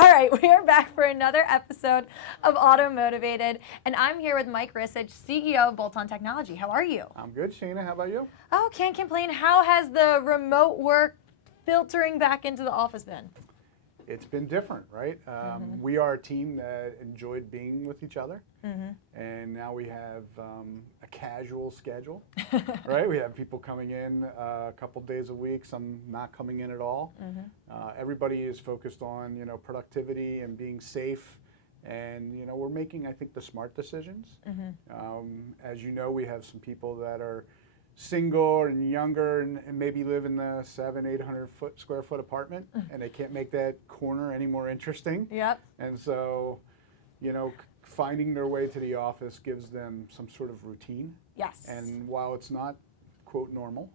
All right, we are back for another episode of Automotivated, and I'm here with Mike Risich, CEO of Bolt-On Technology. How are you? I'm good, Shana. How about you? Oh, can't complain. How has the remote work filtering back into the office been? It's been different, right? We are a team that enjoyed being with each other, and now we have a casual schedule, right? We have people coming in a couple days a week, some not coming in at all. Everybody is focused on, productivity and being safe, and we're making, I think, the smart decisions. As you know, we have some people that are single and younger and maybe live in the 700-800 square foot apartment, and they can't make that corner any more interesting. Yep. And so, finding their way to the office gives them some sort of routine. Yes. And while it's not, quote, normal,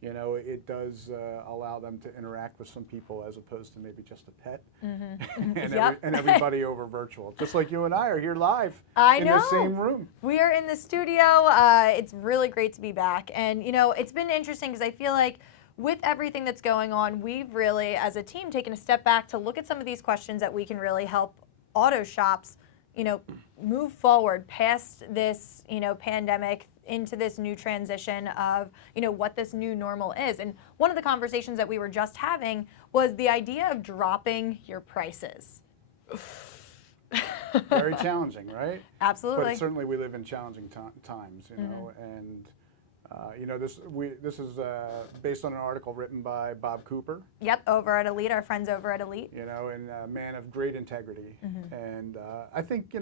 it does allow them to interact with some people as opposed to maybe just a pet and everybody over virtual. Just like you and I are here live in the same room. We are in the studio. It's really great to be back. And, it's been interesting because I feel like with everything that's going on, we've really, as a team, taken a step back to look at some of these questions that we can really help auto shops, move forward past this, pandemic into this new transition of, what this new normal is. And one of the conversations that we were just having was the idea of dropping your prices. Very challenging, right? Absolutely. But certainly we live in challenging times, and this is based on an article written by Bob Cooper. Yep, over at Elite, our friends over at Elite. And a man of great integrity. And I think,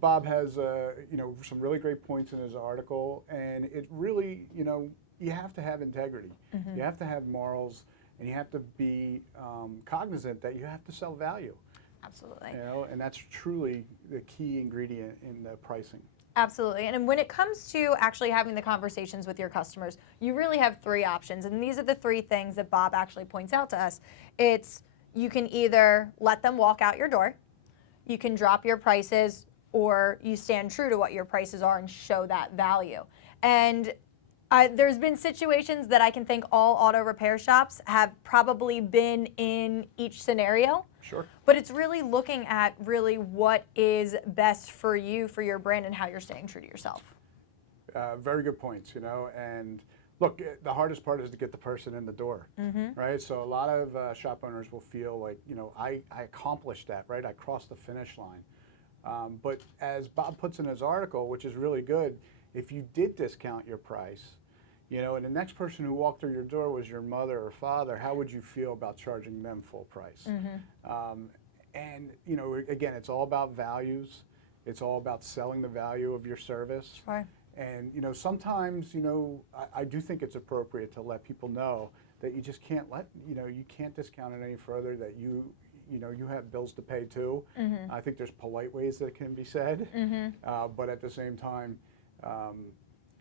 Bob has, some really great points in his article, and it really, you have to have integrity. You have to have morals, and you have to be cognizant that you have to sell value. Absolutely. And that's truly the key ingredient in the pricing. Absolutely. And when it comes to actually having the conversations with your customers, you really have three options. And these are the three things that Bob actually points out to us. It's you can either let them walk out your door, you can drop your prices, or you stand true to what your prices are and show that value. And there's been situations that I can think all auto repair shops have probably been in each scenario. Sure. But it's really looking at really what is best for you, for your brand, and how you're staying true to yourself. Very good points, and look, the hardest part is to get the person in the door, right? So a lot of shop owners will feel like, I accomplished that, right? I crossed the finish line. But as Bob puts in his article, which is really good, if you did discount your price, and the next person who walked through your door was your mother or father, how would you feel about charging them full price? And, again, it's all about values. It's all about selling the value of your service. Sure. And, sometimes, I do think it's appropriate to let people know that you just can't you can't discount it any further, that you have bills to pay too. I think there's polite ways that can be said, but at the same time,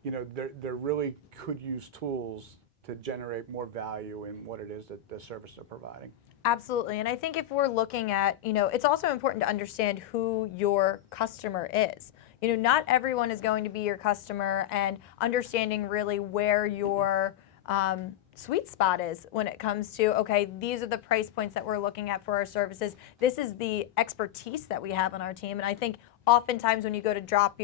there really could use tools to generate more value in what it is that the service they're providing. Absolutely. And I think if we're looking at, it's also important to understand who your customer is. Not everyone is going to be your customer, and understanding really where your sweet spot is when it comes to, okay, these are the price points that we're looking at for our services. This is the expertise that we have on our team. And I think oftentimes when you go to drop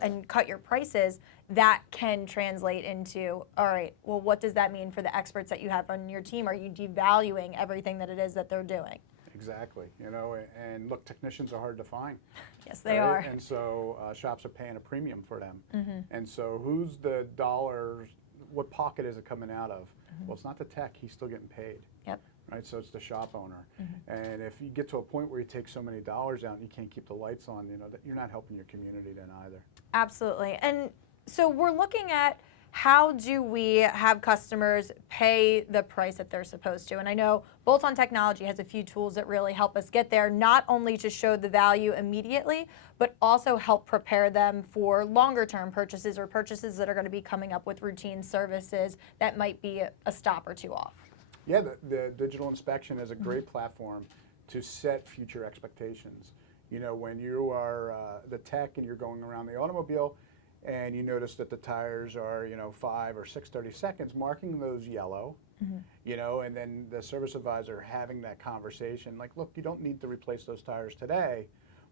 and cut your prices, that can translate into, all right, well, what does that mean for the experts that you have on your team? Are you devaluing everything that it is that they're doing? Exactly. And look, technicians are hard to find. Yes, they are. And so shops are paying a premium for them. And so who's the dollars, what pocket is it coming out of? Well, it's not the tech, he's still getting paid. Yep. Right, so it's the shop owner. And if you get to a point where you take so many dollars out and you can't keep the lights on, that you're not helping your community then either. Absolutely. And so we're looking at how do we have customers pay the price that they're supposed to. And I know Bolt-On Technology has a few tools that really help us get there, not only to show the value immediately, but also help prepare them for longer term purchases or purchases that are going to be coming up with routine services that might be a stop or two off. Yeah, the digital inspection is a great platform to set future expectations. When you are the tech and you're going around the automobile and you notice that the tires are, 5 or 6 30 seconds, marking those yellow You know, and then the service advisor having that conversation, like, look, you don't need to replace those tires today,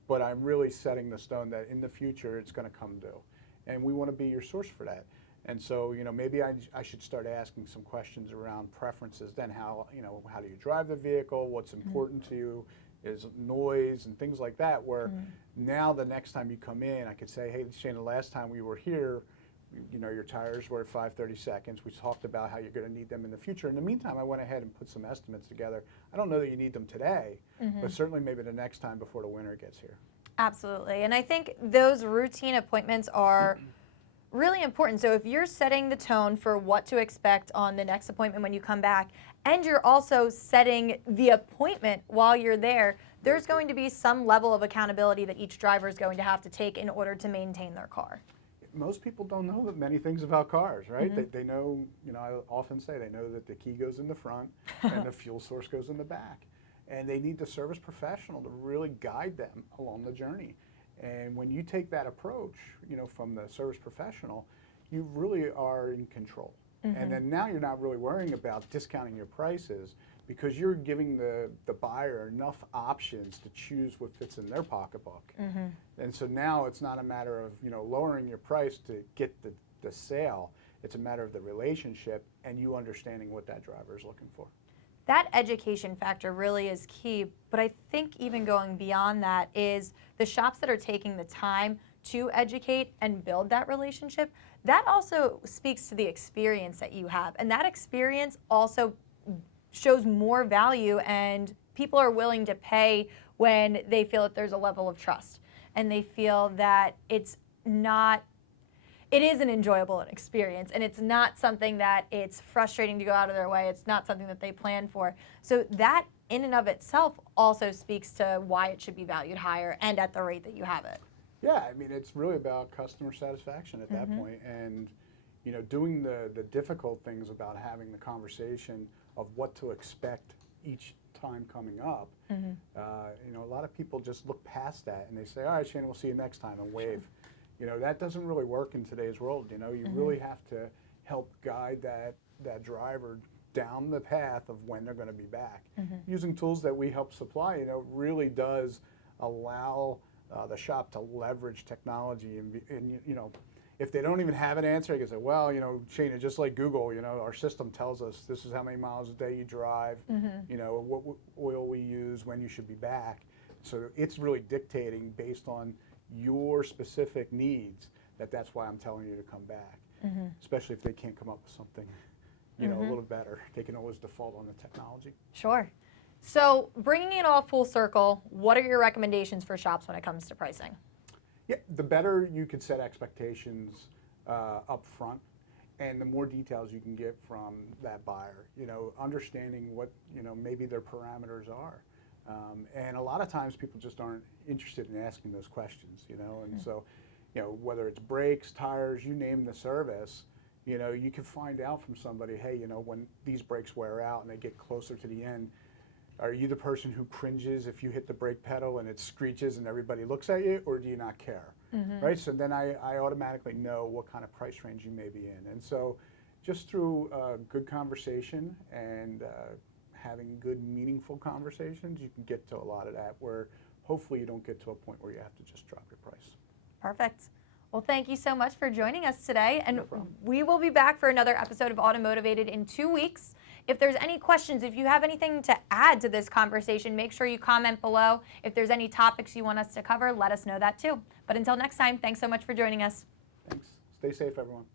but I'm really setting the stone that in the future it's going to come due. And we want to be your source for that. And so, you know, maybe I should start asking some questions around preferences. Then how, you know, how do you drive the vehicle? What's important to you? Is noise and things like that, where now the next time you come in, I could say, hey, Shane, the last time we were here, you know, your tires were at 5:30 seconds. We talked about how you're going to need them in the future. In the meantime, I went ahead and put some estimates together. I don't know that you need them today, but certainly maybe the next time before the winter gets here. Absolutely. And I think those routine appointments are really important. So if you're setting the tone for what to expect on the next appointment when you come back, and you're also setting the appointment while you're there, there's going to be some level of accountability that each driver is going to have to take in order to maintain their car. Most people don't know that many things about cars, right? They know, you know, I often say they know that the key goes in the front and the fuel source goes in the back. And they need the service professional to really guide them along the journey. And when you take that approach, you know, from the service professional, you really are in control. And then now you're not really worrying about discounting your prices, because you're giving the buyer enough options to choose what fits in their pocketbook. And so now it's not a matter of, you know, lowering your price to get the sale. It's a matter of the relationship and you understanding what that driver is looking for. That education factor really is key, but I think even going beyond that is the shops that are taking the time to educate and build that relationship. That also speaks to the experience that you have, and that experience also shows more value, and people are willing to pay when they feel that there's a level of trust and they feel that it is an enjoyable experience, and it's not something that it's frustrating to go out of their way. It's not something that they plan for. So that in and of itself also speaks to why it should be valued higher and at the rate that you have it. Yeah, I mean, it's really about customer satisfaction at that point, and you know, doing the difficult things about having the conversation of what to expect each time coming up. You know, a lot of people just look past that and they say, all right, Shane, we'll see you next time, and wave. You know, that doesn't really work in today's world. You know, you really have to help guide that driver down the path of when they're going to be back. Using tools that we help supply, you know, really does allow the shop to leverage technology. And you know, if they don't even have an answer, you can say, well, you know, Shane, it's just like Google, you know, our system tells us this is how many miles a day you drive, you know, what oil we use, when you should be back. So it's really dictating based on your specific needs that's why I'm telling you to come back, especially if they can't come up with something, you know, a little better. They can always default on the technology. Sure. So bringing it all full circle, what are your recommendations for shops when it comes to pricing? Yeah, the better you can set expectations up front, and the more details you can get from that buyer, you know, understanding what, you know, maybe their parameters are. And a lot of times people just aren't interested in asking those questions, you know, and so, you know, whether it's brakes, tires, you name the service, you know, you can find out from somebody, hey, you know, when these brakes wear out and they get closer to the end, are you the person who cringes if you hit the brake pedal and it screeches and everybody looks at you, or do you not care, right? So then I automatically know what kind of price range you may be in. And so just through good conversation and having good, meaningful conversations, you can get to a lot of that where hopefully you don't get to a point where you have to just drop your price. Perfect. Well, thank you so much for joining us today. And No problem. we will be back for another episode of Automotivated in 2 weeks. If there's any questions, if you have anything to add to this conversation, make sure you comment below. If there's any topics you want us to cover, let us know that too. But until next time, thanks so much for joining us. Thanks. Stay safe, everyone.